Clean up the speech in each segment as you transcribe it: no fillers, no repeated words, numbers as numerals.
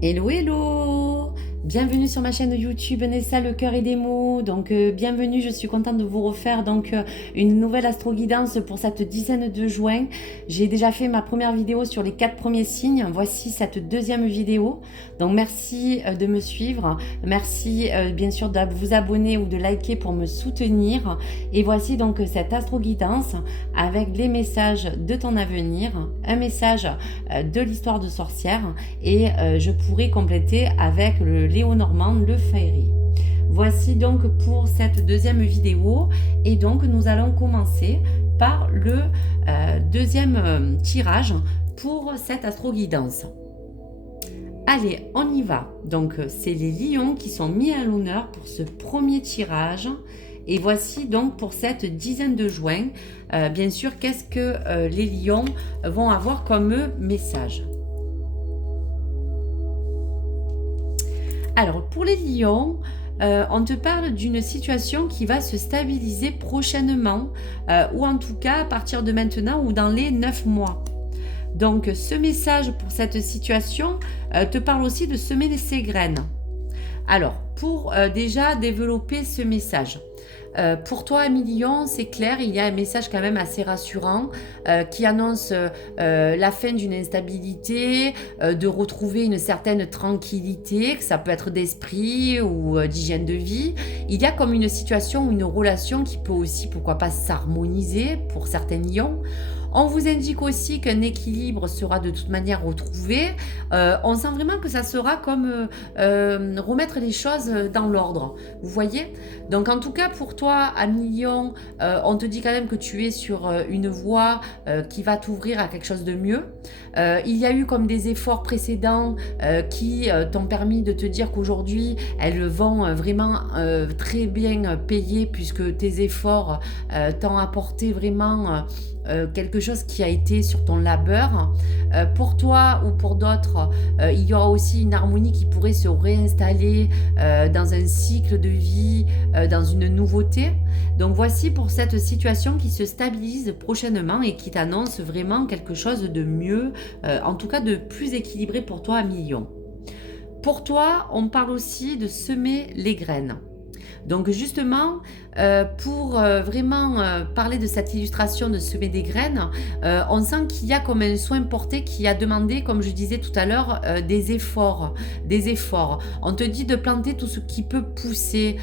Hello hello! Bienvenue sur ma chaîne YouTube Nessa le cœur et des mots. Donc bienvenue, je suis contente de vous refaire une nouvelle astro-guidance pour cette dizaine de juin. J'ai déjà fait ma première vidéo sur les 4 premiers signes. Voici cette deuxième vidéo. Donc merci de me suivre. Merci bien sûr de vous abonner ou de liker pour me soutenir. Et voici donc cette astro-guidance avec les messages de ton avenir, un message de l'histoire de sorcière et je pourrai compléter avec le Léonormand, le Fairy. Voici donc pour cette deuxième vidéo et donc nous allons commencer par le deuxième tirage pour cette astro-guidance. Allez, on y va. Donc c'est les lions qui sont mis à l'honneur pour ce premier tirage. Et voici donc pour cette dizaine de juin, bien sûr, qu'est-ce que les lions vont avoir comme message. Alors, pour les lions, on te parle d'une situation qui va se stabiliser prochainement, ou en tout cas à partir de maintenant ou dans les 9 mois. Donc, ce message pour cette situation te parle aussi de semer ses graines. Alors, pour déjà développer ce message, pour toi, Lion, c'est clair, il y a un message quand même assez rassurant qui annonce la fin d'une instabilité, de retrouver une certaine tranquillité, que ça peut être d'esprit ou d'hygiène de vie. Il y a comme une situation ou une relation qui peut aussi, pourquoi pas, s'harmoniser pour certains lions. On vous indique aussi qu'un équilibre sera de toute manière retrouvé. On sent vraiment que ça sera comme remettre les choses dans l'ordre. Vous voyez? Donc en tout cas pour toi, Lion, on te dit quand même que tu es sur une voie qui va t'ouvrir à quelque chose de mieux. Il y a eu comme des efforts précédents qui t'ont permis de te dire qu'aujourd'hui, elles vont vraiment très bien payer puisque tes efforts t'ont apporté vraiment quelque chose qui a été sur ton labeur. Pour toi ou pour d'autres, il y aura aussi une harmonie qui pourrait se réinstaller dans un cycle de vie, dans une nouveauté. Donc voici pour cette situation qui se stabilise prochainement et qui t'annonce vraiment quelque chose de mieux, en tout cas de plus équilibré pour toi, Lion. Pour toi, on parle aussi de semer les graines. Donc justement, pour vraiment parler de cette illustration de semer des graines, on sent qu'il y a comme un soin porté qui a demandé, comme je disais tout à l'heure, des efforts. Des efforts. On te dit de planter tout ce qui peut pousser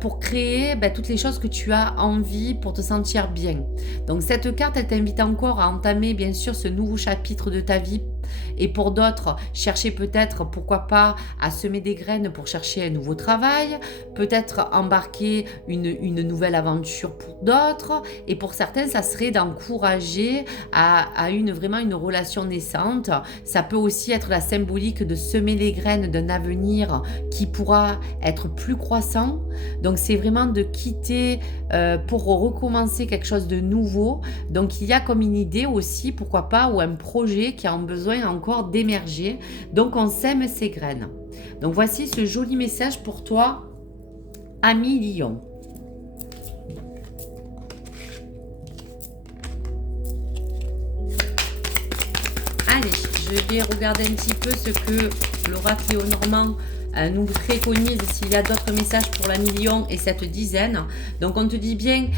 pour créer toutes les choses que tu as envie pour te sentir bien. Donc cette carte, elle t'invite encore à entamer bien sûr ce nouveau chapitre de ta vie. Et pour d'autres, chercher peut-être, pourquoi pas, à semer des graines pour chercher un nouveau travail, peut-être embarquer une nouvelle aventure pour d'autres, et pour certains, ça serait d'encourager à vraiment une relation naissante. Ça peut aussi être la symbolique de semer les graines d'un avenir qui pourra être plus croissant. Donc c'est vraiment de quitter pour recommencer quelque chose de nouveau. Donc il y a comme une idée aussi, pourquoi pas, ou un projet qui a besoin encore d'émerger. Donc on sème ses graines. Donc voici ce joli message pour toi, ami Lion. Allez, je vais regarder un petit peu ce que l'oracle Léonormand nous préconise s'il y a d'autres messages pour la Lion et cette dizaine. Donc on te dit bien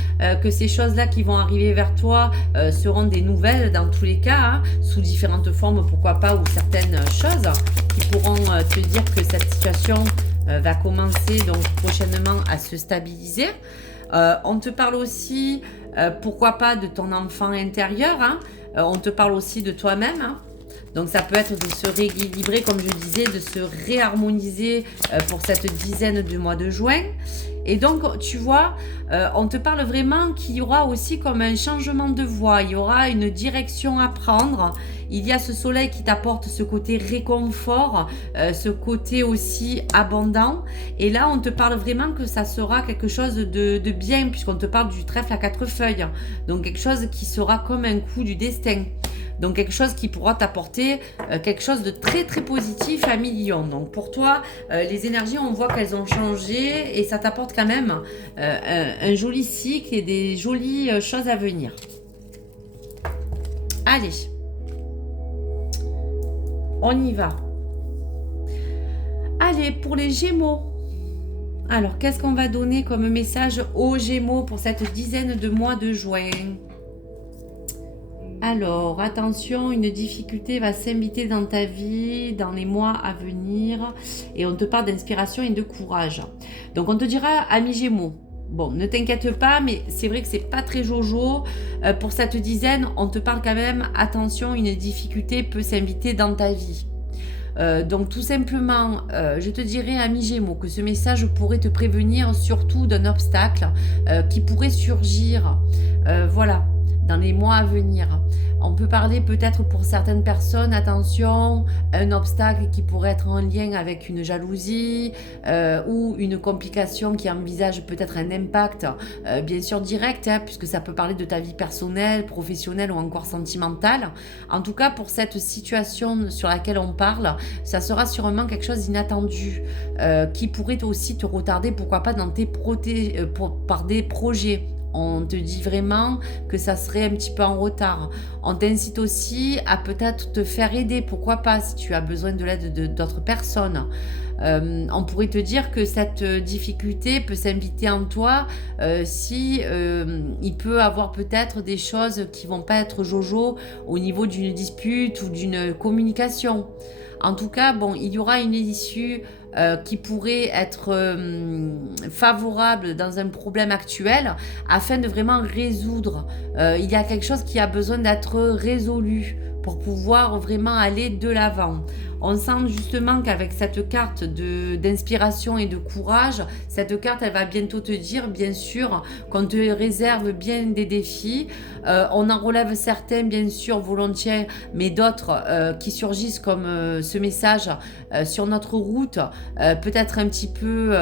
que ces choses-là qui vont arriver vers toi seront des nouvelles dans tous les cas, hein, sous différentes formes, pourquoi pas, ou certaines choses qui pourront te dire que cette situation va commencer donc prochainement à se stabiliser. On te parle aussi, pourquoi pas, de ton enfant intérieur, hein. On te parle aussi de toi-même, hein. Donc ça peut être de se rééquilibrer, comme je disais, de se réharmoniser pour cette dizaine de mois de juin. Et donc, tu vois, on te parle vraiment qu'il y aura aussi comme un changement de voie, il y aura une direction à prendre. Il y a ce soleil qui t'apporte ce côté réconfort, ce côté aussi abondant. Et là, on te parle vraiment que ça sera quelque chose de bien, puisqu'on te parle du trèfle à 4 feuilles. Donc quelque chose qui sera comme un coup du destin. Donc quelque chose qui pourra t'apporter quelque chose de très très positif à Lion. Donc pour toi, les énergies, on voit qu'elles ont changé et ça t'apporte quand même un joli cycle et des jolies choses à venir. Allez, on y va. Allez, pour les Gémeaux. Alors, qu'est-ce qu'on va donner comme message aux Gémeaux pour cette dizaine de mois de juin? Alors, attention, une difficulté va s'inviter dans ta vie dans les mois à venir et on te parle d'inspiration et de courage. Donc, on te dira, ami Gémeaux, bon, ne t'inquiète pas, mais c'est vrai que c'est pas très jojo. Pour cette dizaine, on te parle quand même, attention, une difficulté peut s'inviter dans ta vie. Donc tout simplement, je te dirais, ami Gémeaux, que ce message pourrait te prévenir surtout d'un obstacle qui pourrait surgir, voilà, dans les mois à venir. On peut parler peut-être pour certaines personnes, attention, un obstacle qui pourrait être en lien avec une jalousie ou une complication qui envisage peut-être un impact, bien sûr direct, hein, puisque ça peut parler de ta vie personnelle, professionnelle ou encore sentimentale. En tout cas, pour cette situation sur laquelle on parle, ça sera sûrement quelque chose d'inattendu qui pourrait aussi te retarder, pourquoi pas, dans tes par des projets. On te dit vraiment que ça serait un petit peu en retard. On t'incite aussi à peut-être te faire aider, pourquoi pas, si tu as besoin de l'aide d'autres personnes. On pourrait te dire que cette difficulté peut s'inviter en toi si il peut avoir peut-être des choses qui vont pas être jojo au niveau d'une dispute ou d'une communication. En tout cas, bon, il y aura une issue qui pourrait être favorable dans un problème actuel afin de vraiment résoudre. Il y a quelque chose qui a besoin d'être résolu pour pouvoir vraiment aller de l'avant. On sent justement qu'avec cette carte d'inspiration et de courage, cette carte, elle va bientôt te dire, bien sûr, qu'on te réserve bien des défis. On en relève certains, bien sûr, volontiers, mais d'autres qui surgissent comme ce message sur notre route, peut-être un petit peu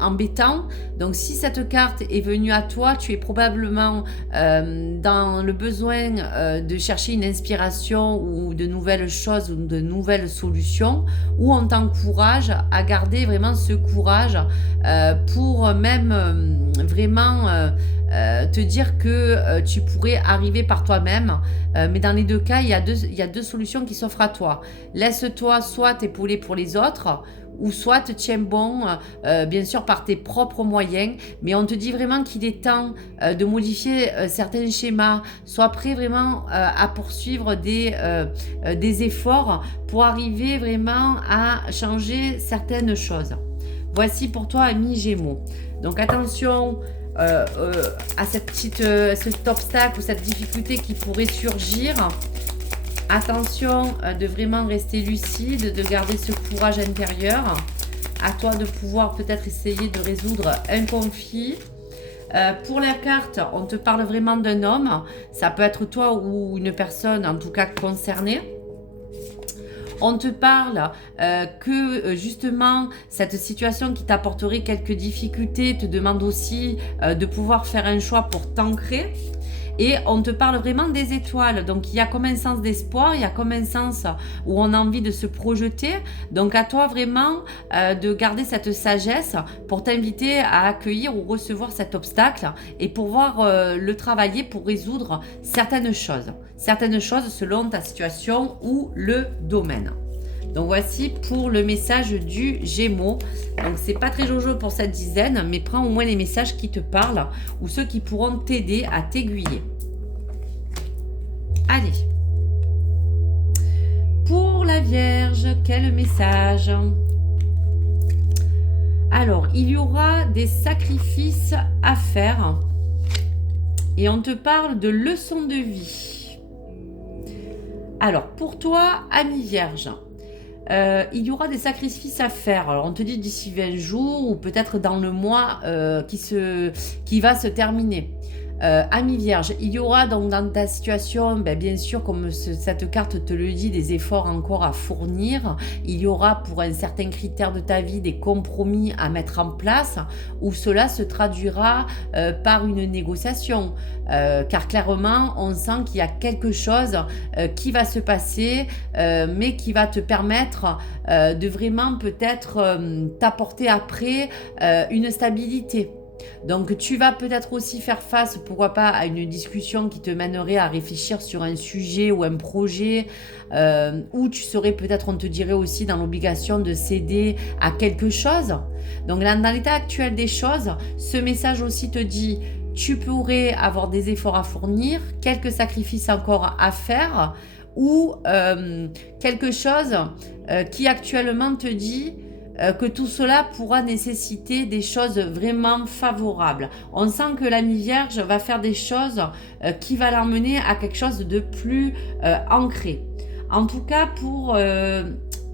embêtant. Donc, si cette carte est venue à toi, tu es probablement dans le besoin de chercher une inspiration ou de nouvelles choses ou de nouvelles solutions, où on t'encourage à garder vraiment ce courage pour même vraiment te dire que tu pourrais arriver par toi-même. Mais dans les deux cas, il y a deux solutions qui s'offrent à toi. Laisse-toi soit t'épauler pour les autres, ou soit te tiens bon, bien sûr par tes propres moyens, mais on te dit vraiment qu'il est temps de modifier certains schémas, sois prêt vraiment à poursuivre des efforts pour arriver vraiment à changer certaines choses. Voici pour toi, ami Gémeaux. Donc attention à cet obstacle ou cette difficulté qui pourrait surgir. Attention de vraiment rester lucide, de garder ce courage intérieur. À toi de pouvoir peut-être essayer de résoudre un conflit. Pour la carte, on te parle vraiment d'un homme. Ça peut être toi ou une personne en tout cas concernée. On te parle que justement cette situation qui t'apporterait quelques difficultés te demande aussi de pouvoir faire un choix pour t'ancrer. Et on te parle vraiment des étoiles. Donc, il y a comme un sens d'espoir, il y a comme un sens où on a envie de se projeter. Donc, à toi vraiment de garder cette sagesse pour t'inviter à accueillir ou recevoir cet obstacle et pouvoir le travailler pour résoudre certaines choses. Certaines choses selon ta situation ou le domaine. Donc voici pour le message du Gémeaux. Donc c'est pas très jojo pour cette dizaine, mais prends au moins les messages qui te parlent ou ceux qui pourront t'aider à t'aiguiller. Allez. Pour la Vierge, quel message? Alors, il y aura des sacrifices à faire et on te parle de leçons de vie. Alors, pour toi, ami Vierge, il y aura des sacrifices à faire. Alors, on te dit d'ici 20 jours ou peut-être dans le mois qui va se terminer. Ami Vierge, il y aura donc dans ta situation, bien sûr, comme cette carte te le dit, des efforts encore à fournir. Il y aura pour un certain critère de ta vie des compromis à mettre en place où cela se traduira par une négociation. Car clairement, on sent qu'il y a quelque chose qui va se passer, mais qui va te permettre de vraiment peut-être t'apporter après une stabilité. Donc tu vas peut-être aussi faire face, pourquoi pas, à une discussion qui te mènerait à réfléchir sur un sujet ou un projet, où tu serais peut-être, on te dirait aussi, dans l'obligation de céder à quelque chose. Donc là, dans l'état actuel des choses, ce message aussi te dit, tu pourrais avoir des efforts à fournir, quelques sacrifices encore à faire, ou quelque chose qui actuellement te dit que tout cela pourra nécessiter des choses vraiment favorables. On sent que l'ami Vierge va faire des choses qui va l'emmener à quelque chose de plus ancré. En tout cas, pour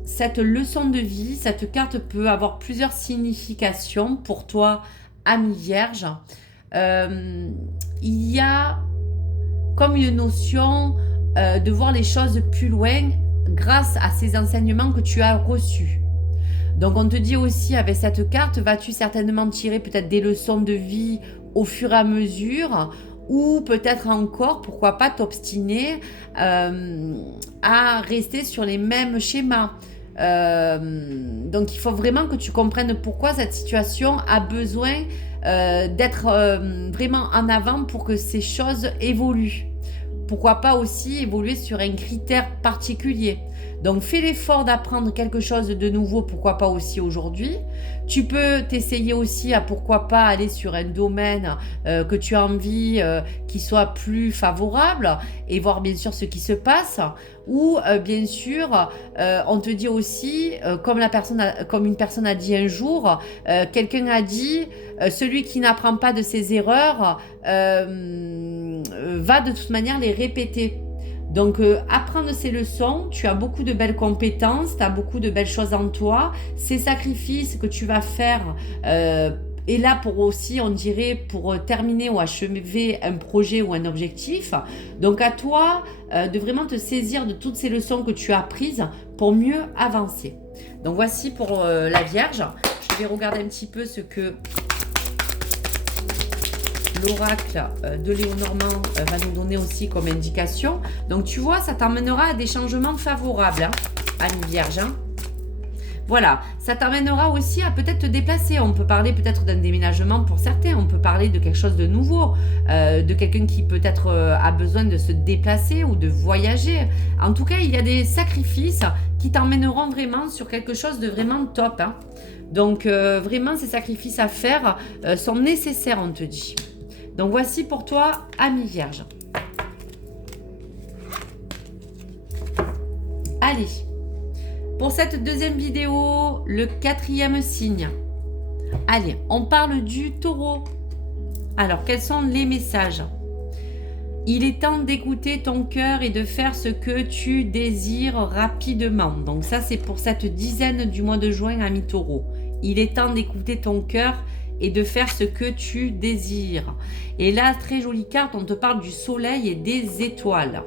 cette leçon de vie, cette carte peut avoir plusieurs significations pour toi, ami Vierge. Il y a comme une notion de voir les choses plus loin grâce à ces enseignements que tu as reçus. Donc on te dit aussi, avec cette carte, vas-tu certainement tirer peut-être des leçons de vie au fur et à mesure, ou peut-être encore, pourquoi pas, t'obstiner à rester sur les mêmes schémas. Donc il faut vraiment que tu comprennes pourquoi cette situation a besoin d'être vraiment en avant pour que ces choses évoluent. Pourquoi pas aussi évoluer sur un critère particulier. Donc fais l'effort d'apprendre quelque chose de nouveau, pourquoi pas aussi aujourd'hui. Tu peux t'essayer aussi à pourquoi pas aller sur un domaine que tu as envie qui soit plus favorable et voir bien sûr ce qui se passe. Ou bien sûr, on te dit aussi, comme une personne a dit un jour, quelqu'un a dit, celui qui n'apprend pas de ses erreurs va de toute manière les répéter. Donc apprendre ces leçons, tu as beaucoup de belles compétences, tu as beaucoup de belles choses en toi. Ces sacrifices que tu vas faire est là pour aussi, on dirait, pour terminer ou achever un projet ou un objectif. Donc à toi de vraiment te saisir de toutes ces leçons que tu as apprises pour mieux avancer. Donc voici pour la Vierge. Je vais regarder un petit peu ce que l'oracle de Léonormand va nous donner aussi comme indication. Donc tu vois, ça t'emmènera à des changements favorables, hein, ami Vierge. Hein. Voilà, ça t'emmènera aussi à peut-être te déplacer. On peut parler peut-être d'un déménagement pour certains. On peut parler de quelque chose de nouveau, de quelqu'un qui peut-être a besoin de se déplacer ou de voyager. En tout cas, il y a des sacrifices qui t'emmèneront vraiment sur quelque chose de vraiment top. Hein. Donc vraiment, ces sacrifices à faire sont nécessaires, on te dit. Donc voici pour toi, ami Vierge. Allez, pour cette deuxième vidéo, le 4e signe. Allez, on parle du Taureau. Alors, quels sont les messages? Il est temps d'écouter ton cœur et de faire ce que tu désires rapidement. Donc ça, c'est pour cette dizaine du mois de juin, ami Taureau. Il est temps d'écouter ton cœur et de faire ce que tu désires. Et là, très jolie carte, on te parle du soleil et des étoiles.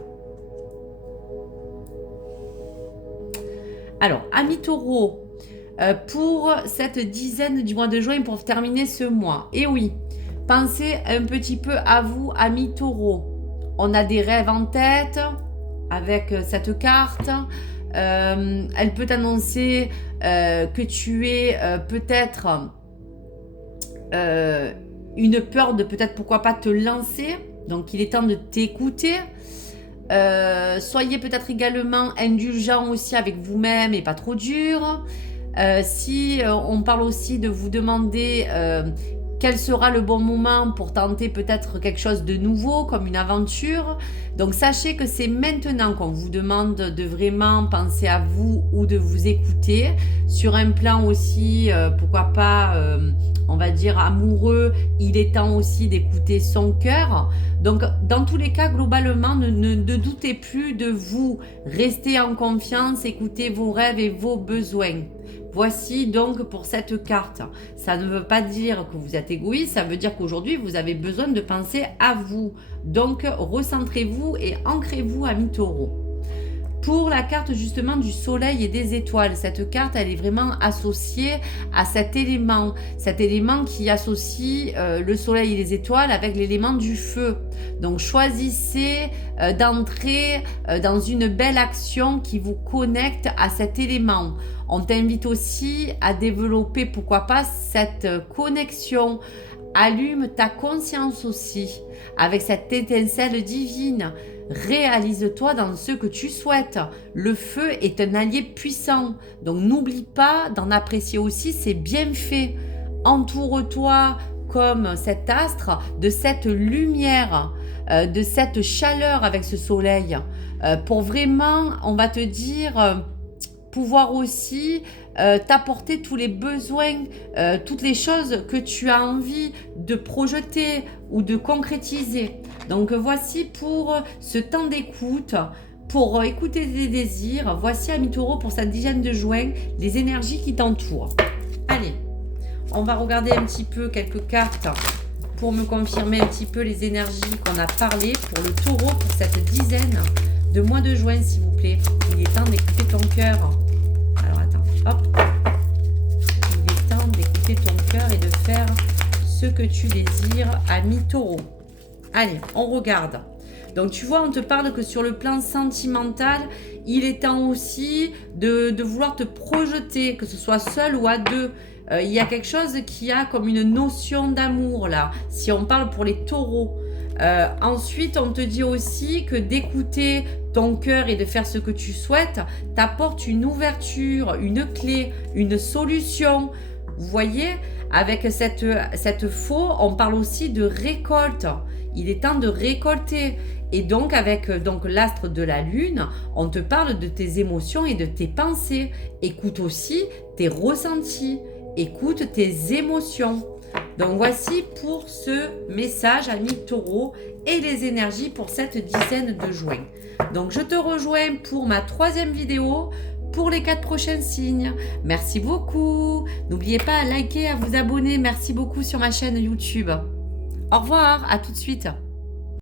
Alors, ami Taureau, pour cette dizaine du mois de juin, pour terminer ce mois, et oui, pensez un petit peu à vous, ami Taureau. On a des rêves en tête avec cette carte. Elle peut annoncer que tu es peut-être une peur de peut-être pourquoi pas te lancer. Donc il est temps de t'écouter. Soyez peut-être également indulgent aussi avec vous-même et pas trop dur. Si on parle aussi de vous demander quel sera le bon moment pour tenter peut-être quelque chose de nouveau comme une aventure. Donc sachez que c'est maintenant qu'on vous demande de vraiment penser à vous ou de vous écouter. Sur un plan aussi, pourquoi pas, on va dire amoureux, il est temps aussi d'écouter son cœur. Donc dans tous les cas, globalement, ne doutez plus de vous. Restez en confiance, écoutez vos rêves et vos besoins. Voici donc pour cette carte. Ça ne veut pas dire que vous êtes égoïste, ça veut dire qu'aujourd'hui, vous avez besoin de penser à vous. Donc, recentrez-vous et ancrez-vous, ami Taureau. Pour la carte justement du soleil et des étoiles, cette carte, elle est vraiment associée à cet élément qui associe le soleil et les étoiles avec l'élément du feu. Donc choisissez d'entrer dans une belle action qui vous connecte à cet élément. On t'invite aussi à développer, pourquoi pas, cette connexion Allume ta conscience aussi avec cette étincelle divine. Réalise-toi dans ce que tu souhaites. Le feu est un allié puissant. Donc n'oublie pas d'en apprécier aussi ses bienfaits. Entoure-toi comme cet astre de cette lumière, de cette chaleur avec ce soleil. Pour vraiment, on va te dire, pouvoir aussi t'apporter tous les besoins, toutes les choses que tu as envie de projeter ou de concrétiser. Donc voici pour ce temps d'écoute, pour écouter tes désirs. Voici Ami Taureau pour cette dizaine de juin, les énergies qui t'entourent. Allez, on va regarder un petit peu quelques cartes pour me confirmer un petit peu les énergies qu'on a parlé pour le Taureau pour cette dizaine de mois de juin, s'il vous plaît. Il est temps d'écouter ton cœur. Alors attends, hop. Il est temps d'écouter ton cœur et de faire ce que tu désires, Ami Taureau. Allez, on regarde. Donc tu vois, on te parle que sur le plan sentimental, il est temps aussi de vouloir te projeter, que ce soit seul ou à deux. Il y a quelque chose qui a comme une notion d'amour là, si on parle pour les taureaux. Ensuite, on te dit aussi que d'écouter ton cœur et de faire ce que tu souhaites t'apporte une ouverture, une clé, une solution. Vous voyez, avec cette faux, on parle aussi de récolte. Il est temps de récolter. Et donc, avec l'astre de la lune, on te parle de tes émotions et de tes pensées. Écoute aussi tes ressentis. Écoute tes émotions. Donc, voici pour ce message, Ami Taureau, et les énergies pour cette dizaine de juin. Donc, je te rejoins pour ma 3e vidéo pour les 4 prochains signes. Merci beaucoup. N'oubliez pas à liker, à vous abonner. Merci beaucoup sur ma chaîne YouTube. Au revoir, à tout de suite.